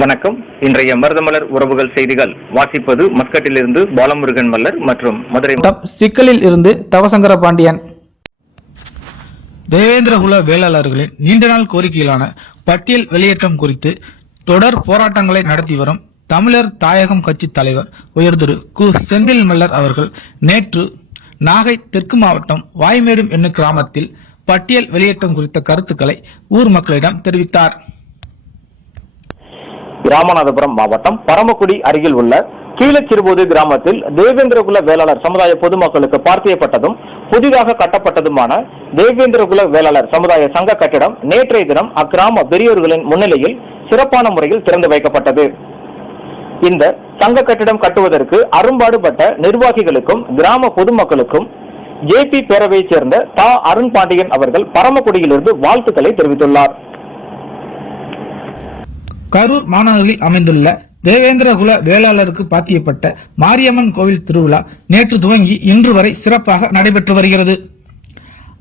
வணக்கம். இன்றைய மருதமலர் உறவுகள் செய்திகள். வாசிப்பது மஸ்கட்டிலிருந்து பாலமுருகன் மல்லர் மற்றும் மதுரை சிக்கலில் இருந்து தவசங்கர பாண்டியன். தேவேந்திரகுல வேளாளர்களின் நீண்ட நாள் கோரிக்கையிலான பட்டியல் வெளியேற்றம் குறித்து தொடர் போராட்டங்களை நடத்தி வரும் தமிழர் தாயகம் கட்சி தலைவர் உயர் திரு கு. செந்தில் மல்லர் அவர்கள் நேற்று நாகை தெற்கு மாவட்டம் வாய்மேடும் என்னும் கிராமத்தில் பட்டியல் வெளியேற்றம் குறித்த கருத்துக்களை ஊர் மக்களிடம் தெரிவித்தார். ராமநாதபுரம் மாவட்டம் பரமக்குடி அருகில் உள்ள கீழச்சிறுபோது கிராமத்தில் தேவேந்திரகுல வேளாளர் சமுதாய பொதுமக்களுக்கு பார்த்தியப்பட்டதும் புதிதாக கட்டப்பட்டதுமான தேவேந்திரகுல வேளாளர் சமுதாய சங்க கட்டிடம் நேற்றைய தினம் அக்கிராம பெரியோர்களின் முன்னிலையில் சிறப்பான முறையில் திறந்து வைக்கப்பட்டது. இந்த சங்க கட்டிடம் கட்டுவதற்கு அரும்பாடுபட்ட நிர்வாகிகளுக்கும் கிராம பொதுமக்களுக்கும் ஜே பி பேரவையைச் சேர்ந்த தா. அருண் பாண்டியன் அவர்கள் பரமக்குடியிலிருந்து வாழ்த்துக்களை தெரிவித்துள்ளார். கரூர் மாநகரில் அமைந்துள்ள தேவேந்திரகுல வேளாளருக்கு பாத்தியப்பட்ட மாரியம்மன் கோவில் திருவிழா நேற்று துவங்கி இன்று வரை சிறப்பாக நடைபெற்று வருகிறது.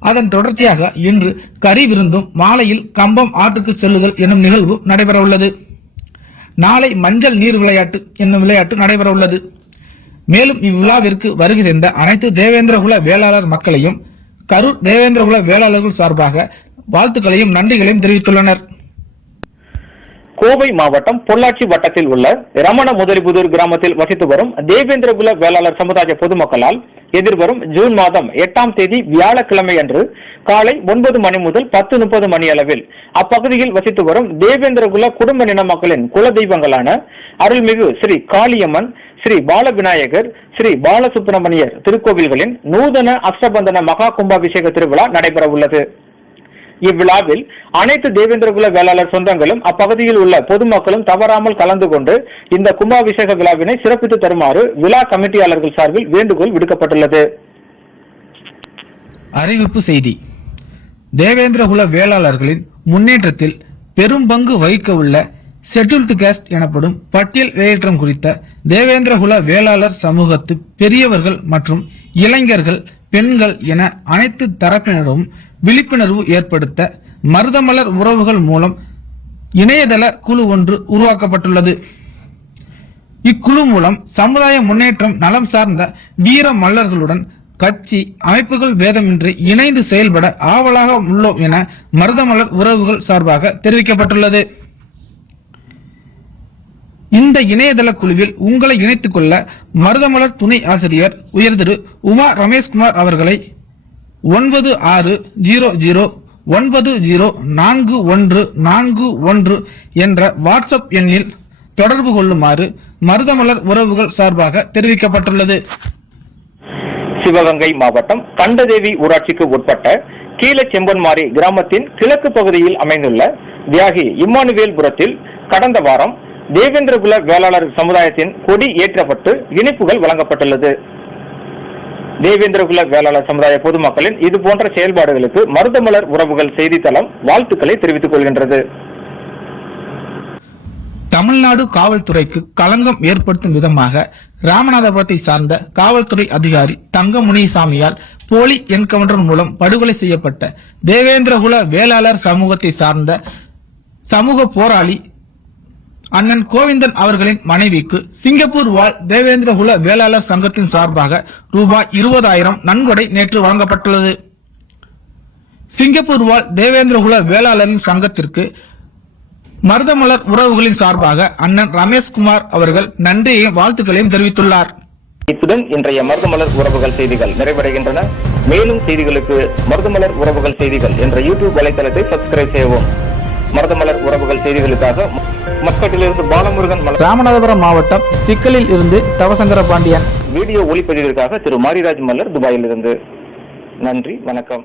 அதன் தொடர்ச்சியாக இன்று கறி விருந்தும் மாலையில் கம்பம் ஆற்றுக்கு செல்லுதல் என்னும் நிகழ்வும் நடைபெறவுள்ளது. நாளை மஞ்சள் நீர் விளையாட்டு என்னும் விளையாட்டு நடைபெறவுள்ளது. மேலும் இவ்விழாவிற்கு வருகை தந்த அனைத்து தேவேந்திரகுல வேளாளர் மக்களையும் கரூர் தேவேந்திரகுல வேளாளர்கள் சார்பாக வாழ்த்துக்களையும் நன்றிகளையும் தெரிவித்துள்ளனர். கோவை மாவட்டம் பொள்ளாச்சி வட்டத்தில் உள்ள ரமண முதலிபுதூர் கிராமத்தில் வசித்து வரும் தேவேந்திரகுல வேளாளர் சமுதாய பொதுமக்களால் எதிர்வரும் ஜூன் மாதம் எட்டாம் தேதி வியாழக்கிழமை அன்று காலை ஒன்பது மணி முதல் பத்து முப்பது மணி அளவில் அப்பகுதியில் வசித்து வரும் தேவேந்திரகுல குடும்ப நில மக்களின் குல தெய்வங்களான அருள்மிகு ஸ்ரீ காளியம்மன் ஸ்ரீ பாலவிநாயகர் ஸ்ரீ பாலசுப்பிரமணியர் திருக்கோவில்களின் நூதன அஷ்டபந்தன மகா கும்பாபிஷேக திருவிழா நடைபெற உள்ளது இவ்விழாவில் அனைத்து தேவேந்திரகுல வேளாளர் சொந்தங்களும் அப்பகுதியில் உள்ள பொதுமக்களும் தவறாமல் கலந்து கொண்டு இந்த கும்பாபிஷேக விழாவினை சிறப்பித்து தருமாறு விழா கமிட்டியாளர்கள் சார்பில் வேண்டுகோள் விடுக்கப்பட்டுள்ளது. அறிவிப்பு செய்தி. தேவேந்திரகுல வேளாளர்களின் முன்னேற்றத்தில் பெரும் பங்கு வகிக்க உள்ள செட்டில்டு கேஸ்ட் எனப்படும் பட்டியல் வெளியேற்றம் குறித்த தேவேந்திரகுல வேளாளர் சமூகத்து பெரியவர்கள் மற்றும் இளைஞர்கள் பெண்கள் என அனைத்து தரப்பினரும் விழிப்புணர்வு ஏற்படுத்த மருதமலர் உறவுகள் மூலம் இணையதள குழு ஒன்று உருவாக்கப்பட்டுள்ளது. இக்குழு மூலம் சமுதாய முன்னேற்றம் நலம் சார்ந்த வீர மல்லர்களுடன் கட்சி அமைப்புகள் பேதமின்றி இணைந்து செயல்பட ஆவலாக உள்ளோம் என மருதமலர் உறவுகள் சார்பாக தெரிவிக்கப்பட்டுள்ளது. இந்த இணையதள குழுவில் உங்களை இணைத்துக் கொள்ள மருதமலர் துணை ஆசிரியர் உயர் திரு உமா ரமேஷ்குமார் அவர்களை ஒன்பது ஆறு ஜீரோ ஜீரோ ஒன்பது ஜீரோ நான்கு ஒன்று நான்கு ஒன்று என்ற வாட்ஸ்அப் எண்ணில் தொடர்பு கொள்ளுமாறு மருதமலர் உறவுகள் சார்பாக தெரிவிக்கப்பட்டுள்ளது. சிவகங்கை மாவட்டம் கண்டதேவி ஊராட்சிக்கு உட்பட்ட கீழச்செம்பன்மாரி கிராமத்தின் கிழக்கு பகுதியில் அமைந்துள்ள தியாகி இம்மானுவேல்புரத்தில் கடந்த வாரம் தேவேந்திரகுல வேளாளர் சமுதாயத்தின் கொடி ஏற்றப்பட்டு இனிப்புகள் வழங்கப்பட்டுள்ளது. தேவேந்திரகுல வேளாளர் சமுதாய பொதுமக்களின் இது போன்ற செயல்பாடுகளுக்கு மருதமலர் உறவுகள் செய்தித்தளம் வாழ்த்துக்களை தெரிவித்துக் கொள்கின்றது. தமிழ்நாடு காவல்துறைக்கு களங்கம் ஏற்படுத்தும் விதமாக ராமநாதபுரத்தை சார்ந்த காவல்துறை அதிகாரி தங்க முனிசாமியால் போலி என்கவுண்டர் மூலம் படுகொலை செய்யப்பட்ட தேவேந்திரகுல வேளாளர் சமூகத்தை சார்ந்த சமூக போராளி அண்ணன் கோவிந்தன் அவர்களின் மனைவிக்கு சிங்கப்பூர் வாழ் தேவேந்திரகுல வேளாளர் சங்கத்தின் சார்பாக ரூபாய் இருபதாயிரம் நன்கொடை நேற்று வழங்கப்பட்டுள்ளது. சிங்கப்பூர் வாழ் தேவேந்திரகுல வேளாளரின் சங்கத்திற்கு மருதமலர் உறவுகளின் சார்பாக அண்ணன் ரமேஷ்குமார் அவர்கள் நன்றியையும் வாழ்த்துக்களையும் தெரிவித்துள்ளார். இத்துடன் இன்றைய மருதமலர் உறவுகள் செய்திகள் நிறைவடைகின்றன. மேலும் செய்திகளுக்கு மருதமலர் உறவுகள் செய்திகள் என்ற யூடியூப் வலைதளத்தை சப்ஸ்கிரைப் செய்யவும். மருதமலர் உறவுகள் செய்திகளுக்காக மஸ்கட்டிலிருந்து பாலமுருகன் ராமநாதபுரம் மாவட்டம் சிக்கலில் இருந்து தவசங்கர பாண்டியன் வீடியோ ஒளிப்பதிவிற்காக திரு மாரிராஜ் மல்லர் துபாயிலிருந்து. நன்றி வணக்கம்.